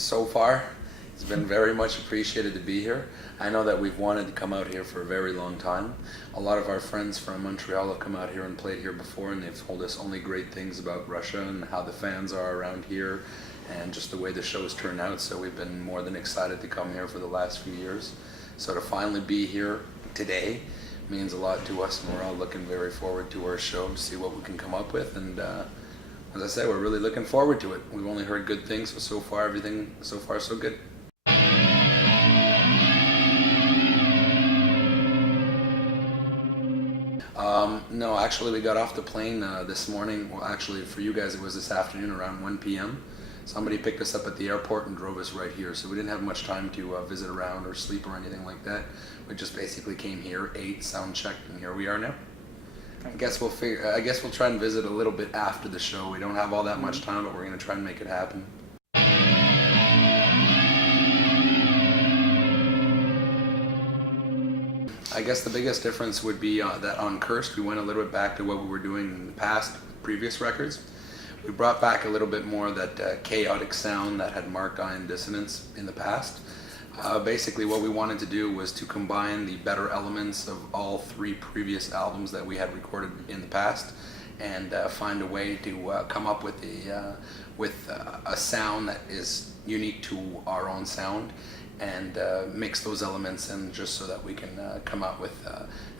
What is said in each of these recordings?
So far, it's been very much appreciated to be here. I know that we've wanted to come out here for a very long time. A lot of our friends from Montreal have come out here and played here before, and they've told us only great things about Russia and how the fans are around here and just the way the shows turn out. So we've been more than excited to come here for the last few years. So to finally be here today means a lot to us, and we're all looking very forward to our show to see what we can come up with. And as I said, we're really looking forward to it. We've only heard good things, so far everything so far so good. No, actually we got off the plane this morning. Well, actually for you guys it was this afternoon around 1 p.m. Somebody picked us up at the airport and drove us right here, so we didn't have much time to visit around or sleep or anything like that. We just basically came here, ate, sound checked, and here we are now. I guess we'll try and visit a little bit after the show. We don't have all that much time, but we're going to try and make it happen. I guess the biggest difference would be that on Cursed we went a little bit back to what we were doing in the past, previous records. We brought back a little bit more of that chaotic sound that had marked Iron Dissonance in the past. Basically what we wanted to do was to combine the better elements of all three previous albums that we had recorded in the past and find a way to come up with a sound that is unique to our own sound and mix those elements in just so that we can come out with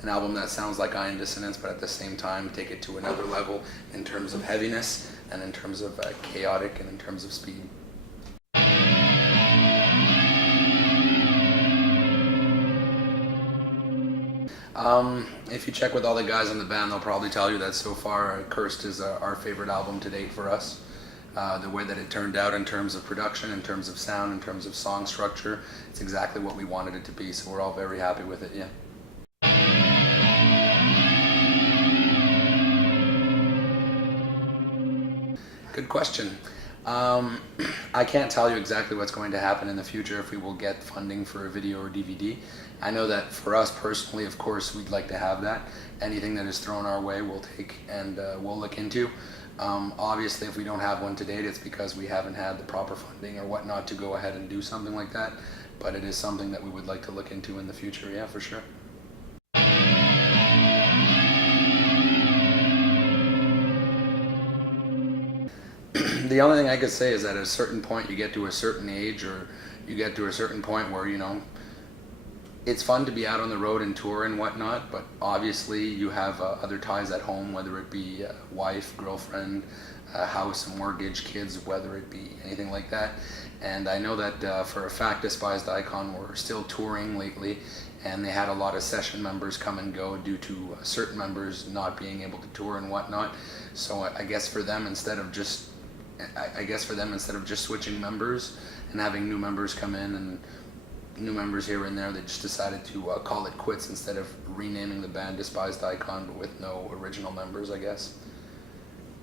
an album that sounds like Iron Dissonance, but at the same time take it to another level in terms of heaviness and in terms of chaotic and in terms of speed. If you check with all the guys in the band, they'll probably tell you that so far Cursed is our favorite album to date for us. The way that it turned out in terms of production, in terms of sound, in terms of song structure, it's exactly what we wanted it to be, so we're all very happy with it, yeah. Good question. I can't tell you exactly what's going to happen in the future if we will get funding for a video or DVD. I know that for us personally, of course, we'd like to have that. Anything that is thrown our way we'll take and we'll look into. Obviously, if we don't have one to date, it's because we haven't had the proper funding or whatnot to go ahead and do something like that. But it is something that we would like to look into in the future, yeah, for sure. The only thing I could say is that at a certain point you get to a certain age, or you get to a certain point where, you know, it's fun to be out on the road and tour and whatnot, but obviously you have other ties at home, whether it be wife, girlfriend, house, mortgage, kids, whether it be anything like that. And I know that for a fact Despised Icon were still touring lately, and they had a lot of session members come and go due to certain members not being able to tour and whatnot. So I guess for them, instead of just switching members and having new members come in and new members here and there, they just decided to call it quits instead of renaming the band Despised Icon, but with no original members, I guess.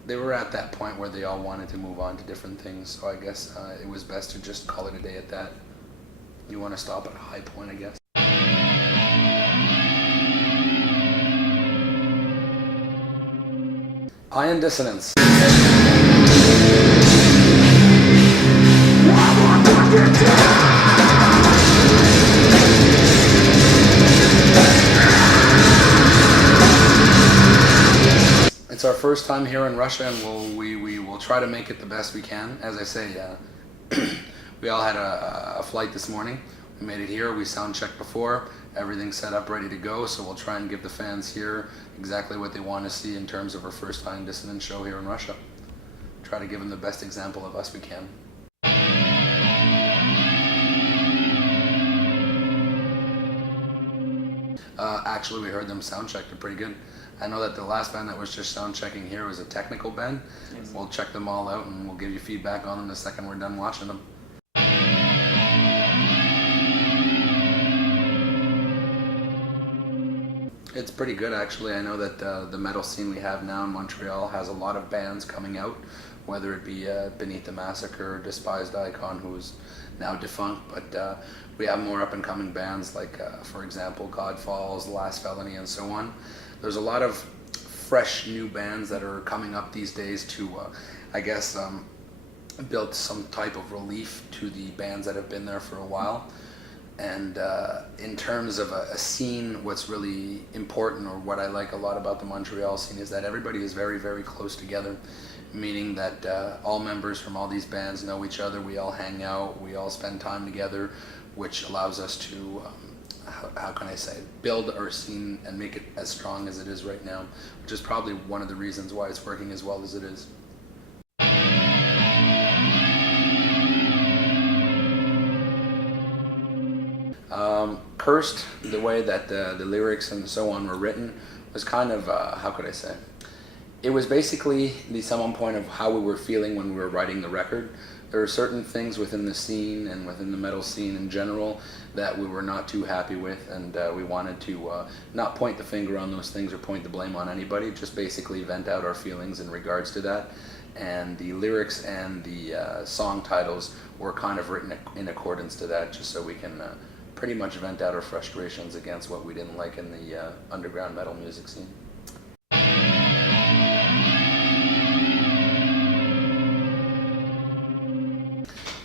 They were at that point where they all wanted to move on to different things, so I guess it was best to just call it a day at that. You want to stop at a high point, I guess. Iron Dissonance. It's our first time here in Russia, and we will try to make it the best we can. As I say, we all had a flight this morning. We made it here, we sound checked before, everything's set up, ready to go, so we'll try and give the fans here exactly what they want to see in terms of our first Iron Dissonance show here in Russia. Try to give them the best example of us we can. Actually, we heard them sound check, they're pretty good. I know that the last band that was just sound checking here was a technical band. Yes. We'll check them all out and we'll give you feedback on them the second we're done watching them. It's pretty good, actually. I know that the metal scene we have now in Montreal has a lot of bands coming out, whether it be Beneath the Massacre, Despised Icon, who's now defunct, but we have more up-and-coming bands like, for example, God Falls, The Last Felony, and so on. There's a lot of fresh new bands that are coming up these days to, I guess, built some type of relief to the bands that have been there for a while. And in terms of a scene, what's really important, or what I like a lot about the Montreal scene, is that everybody is very, very close together, meaning that all members from all these bands know each other, we all hang out, we all spend time together, which allows us to, how can I say, build our scene and make it as strong as it is right now, which is probably one of the reasons why it's working as well as it is. Cursed, the way that the lyrics and so on were written, was kind of, how could I say, it was basically the sum point of how we were feeling when we were writing the record. There are certain things within the scene and within the metal scene in general that we were not too happy with, and we wanted to not point the finger on those things or point the blame on anybody, just basically vent out our feelings in regards to that. And the lyrics and the song titles were kind of written in accordance to that, just so we can pretty much vent out our frustrations against what we didn't like in the underground metal music scene.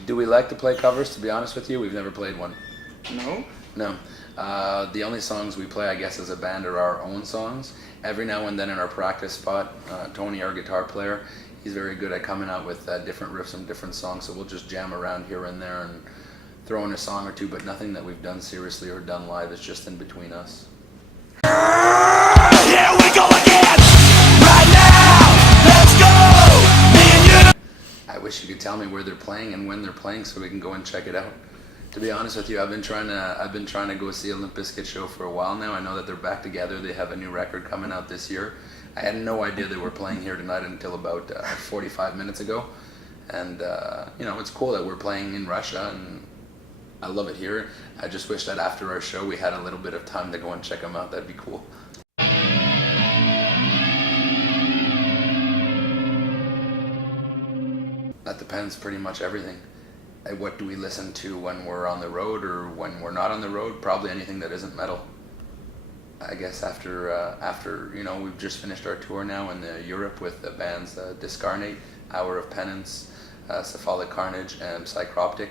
Do we like to play covers? To be honest with you, we've never played one. No? No. The only songs we play, I guess, as a band are our own songs. Every now and then in our practice spot, Tony, our guitar player, he's very good at coming out with different riffs and different songs, so we'll just jam around here and there and throw in a song or two, but nothing that we've done seriously or done live. Is just in between us. Here we go again! Right now! Let's go! Me and you! I wish you could tell me where they're playing and when they're playing so we can go and check it out. To be honest with you, I've been trying to go see a Limp Bizkit show for a while now. I know that they're back together. They have a new record coming out this year. I had no idea they were playing here tonight until about 45 minutes ago. And you know, it's cool that we're playing in Russia, and I love it here. I just wish that after our show we had a little bit of time to go and check them out. That'd be cool. That depends pretty much everything. What do we listen to when we're on the road or when we're not on the road? Probably anything that isn't metal. I guess after you know, we've just finished our tour now in Europe with the bands Dissonance, Hour of Penance, Cephalic Carnage, and Psychroptic.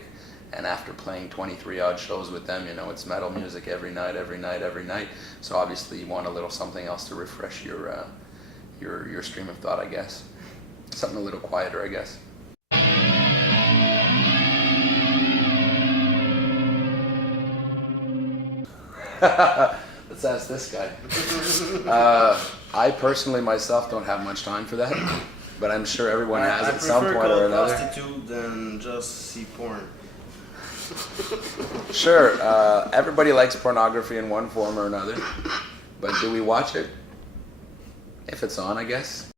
And after playing 23 odd shows with them, you know, it's metal music every night. So obviously you want a little something else to refresh your stream of thought, I guess. Something a little quieter, I guess. Let's ask this guy. I personally myself don't have much time for that, but I'm sure everyone has at some point or another. I prefer prostitute than just see porn. Sure, everybody likes pornography in one form or another, but do we watch it? If it's on, I guess.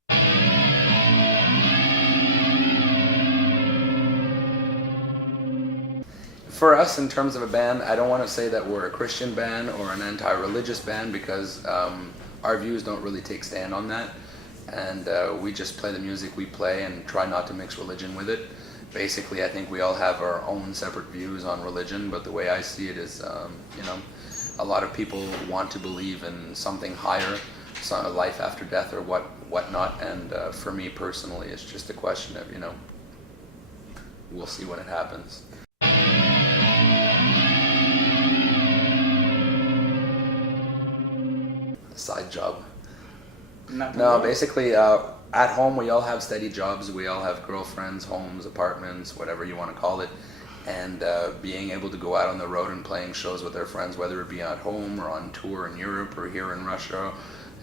For us, in terms of a band, I don't want to say that we're a Christian band or an anti-religious band, because our views don't really take stand on that, and we just play the music we play and try not to mix religion with it. Basically, I think we all have our own separate views on religion, but the way I see it is, you know, a lot of people want to believe in something higher, a life after death or whatnot, and for me personally, it's just a question of, you know, we'll see when it happens. Side job. No, basically, at home we all have steady jobs. We all have girlfriends, homes, apartments, whatever you want to call it. And being able to go out on the road and playing shows with our friends, whether it be at home or on tour in Europe or here in Russia,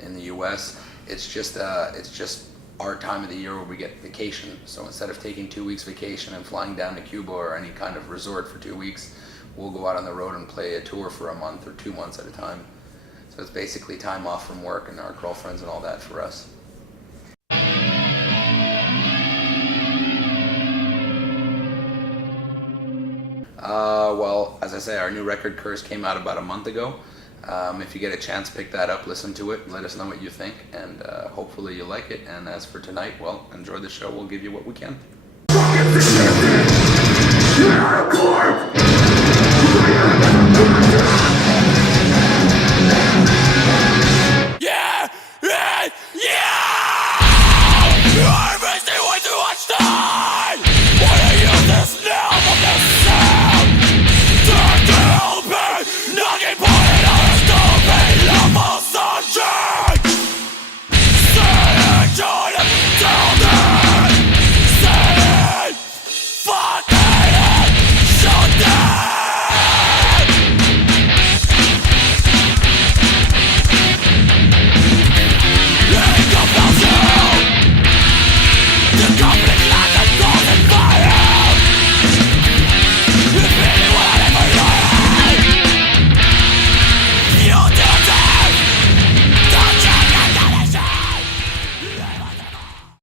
in the US, it's just our time of the year where we get vacation. So instead of taking 2 weeks vacation and flying down to Cuba or any kind of resort for 2 weeks, we'll go out on the road and play a tour for a month or 2 months at a time. So it's basically time off from work and our girlfriends and all that for us. Well, as I say, our new record, Curse, came out about a month ago. If you get a chance, pick that up, listen to it, let us know what you think, and hopefully you like it. And as for tonight, well, enjoy the show. We'll give you what we can.